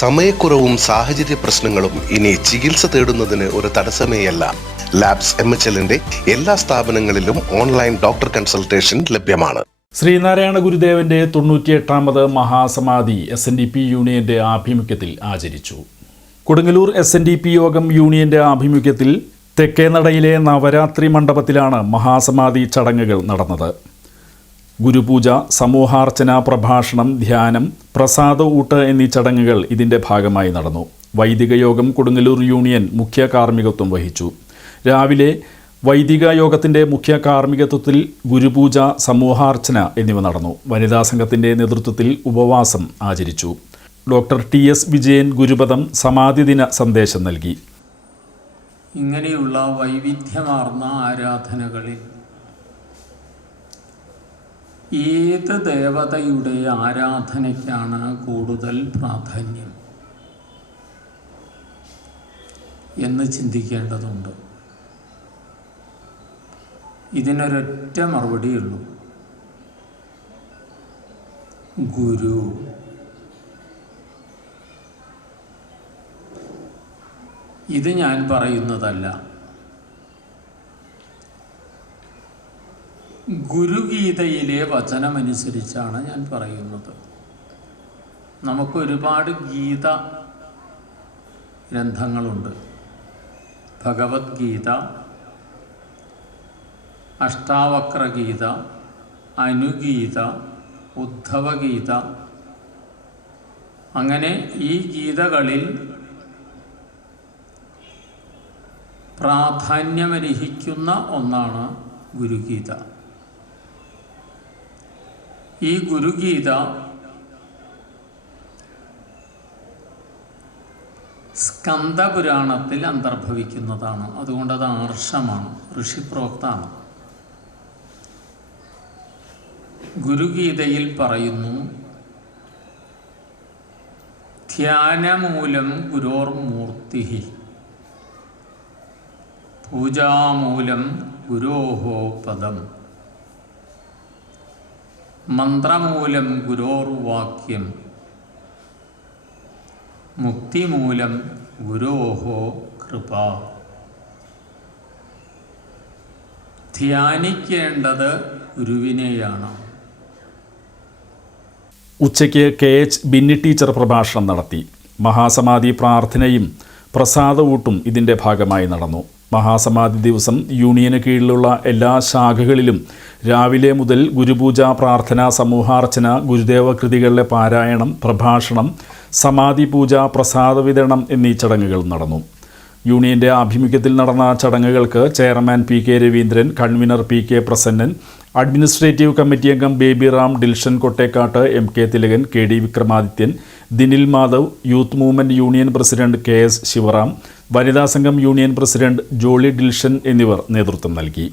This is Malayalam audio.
സമയക്കുറവും സാഹചര്യ പ്രശ്നങ്ങളും ഇനി ചികിത്സ തേടുന്നതിന് ഒരു തടസ്സമേയല്ല. ലാബ്സ് എം എച്ച് എല്ലിന്റെ എല്ലാ സ്ഥാപനങ്ങളിലും ഓൺലൈൻ ഡോക്ടർ കൺസൾട്ടേഷൻ ലഭ്യമാണ്. ശ്രീനാരായണ ഗുരുദേവന്റെ തൊണ്ണൂറ്റിയെട്ടാമത് മഹാസമാധി എസ് എൻ ഡി പി യൂണിയന്റെ ആഭിമുഖ്യത്തിൽ ആചരിച്ചു. Kodungallur S N D P യോഗം യൂണിയന്റെ ആഭിമുഖ്യത്തിൽ തെക്കേനടയിലെ നവരാത്രി മണ്ഡപത്തിലാണ് മഹാസമാധി ചടങ്ങുകൾ നടന്നത്. ഗുരുപൂജ സമൂഹാർച്ചന പ്രഭാഷണം ധ്യാനം പ്രസാദ ഊട്ട് എന്നീ ചടങ്ങുകൾ ഇതിന്റെ ഭാഗമായി നടന്നു. വൈദിക യോഗം കൊടുങ്ങല്ലൂർ യൂണിയൻ മുഖ്യ കാർമ്മികത്വം വഹിച്ചു. രാവിലെ വൈദിക യോഗത്തിന്റെ മുഖ്യ കാർമ്മികത്വത്തിൽ ഗുരുപൂജ സമൂഹാർച്ചന എന്നിവ നടന്നു. വനിതാ സംഘത്തിന്റെ നേതൃത്വത്തിൽ ഉപവാസം ആചരിച്ചു. ഡോക്ടർ ടി എസ് വിജയൻ ഗുരുപദം സമാധി ദിന സന്ദേശം നൽകി. ഇങ്ങനെയുള്ള വൈവിധ്യമാർന്ന ആരാധനകളിൽ ഏത് ദേവതയുടെ ആരാധനയ്ക്കാണ് കൂടുതൽ പ്രാധാന്യം എന്ന് ചിന്തിക്കേണ്ടതുണ്ട്. ഇതിനൊരൊറ്റ മറുപടിയുള്ളൂ ഗുരു. ഇത് ഞാൻ പറയുന്നതല്ല. ഗുരുഗീതയിലെ വചനമനുസരിച്ചാണ് ഞാൻ പറയുന്നത്. നമുക്കൊരുപാട് ഗീത ഗ്രന്ഥങ്ങളുണ്ട്. ഭഗവത്ഗീത അഷ്ടാവക്രഗീത അനുഗീത ഉദ്ധവഗീത. അങ്ങനെ ഈ ഗീതകളിൽ പ്രാധാന്യമർഹിക്കുന്ന ഒന്നാണ് ഗുരുഗീത. ഈ ഗുരുഗീത സ്കന്ദപുരാണത്തിൽ അന്തർഭവിക്കുന്നതാണ്. അതുകൊണ്ട് അത് ആർഷമാണ് ഋഷിപ്രോക്താണ്. ഗുരുഗീതയിൽ പറയുന്നു ധ്യാനമൂലം ഗുരോർ മൂർത്തി പൂജാമൂലം ഗുരോഹോ പദം. മന്ത്രമൂലം ഗുരോർവാക്യം. മുക്തിമൂലം ഗുരോഹോ കൃപ. ധ്യാനിക്കേണ്ടത് ഗുരുവിനെയാണ്. ഉച്ചയ്ക്ക് കെ എച്ച് ബിന്നി ടീച്ചർ പ്രഭാഷണം നടത്തി. മഹാസമാധി പ്രാർത്ഥനയും പ്രസാദവൂട്ടും ഇതിന്റെ ഭാഗമായി നടന്നു. മഹാസമാധി ദിവസം യൂണിയന് കീഴിലുള്ള എല്ലാ ശാഖകളിലും രാവിലെ മുതൽ ഗുരുപൂജ പ്രാർത്ഥന സമൂഹാർച്ചന ഗുരുദേവ കൃതികളിലെ പാരായണം പ്രഭാഷണം സമാധി പൂജ പ്രസാദ വിതരണം എന്നീ ചടങ്ങുകൾ നടന്നു. യൂണിയന്റെ ആഭിമുഖ്യത്തിൽ നടന്ന ചടങ്ങുകൾക്ക് chairman P K Raveendran convener P K Prasannan administrative committee അംഗം Baby Ram Dilshan Kottekkatt M K Thilakan K D Vikramadithyan Dinil Madhav youth movement union president K S Sivaram വനിതാ സംഘം യൂണിയൻ പ്രസിഡന്റ് ജോളി ഡിൽഷൻ എന്നിവർ നേതൃത്വം നൽകി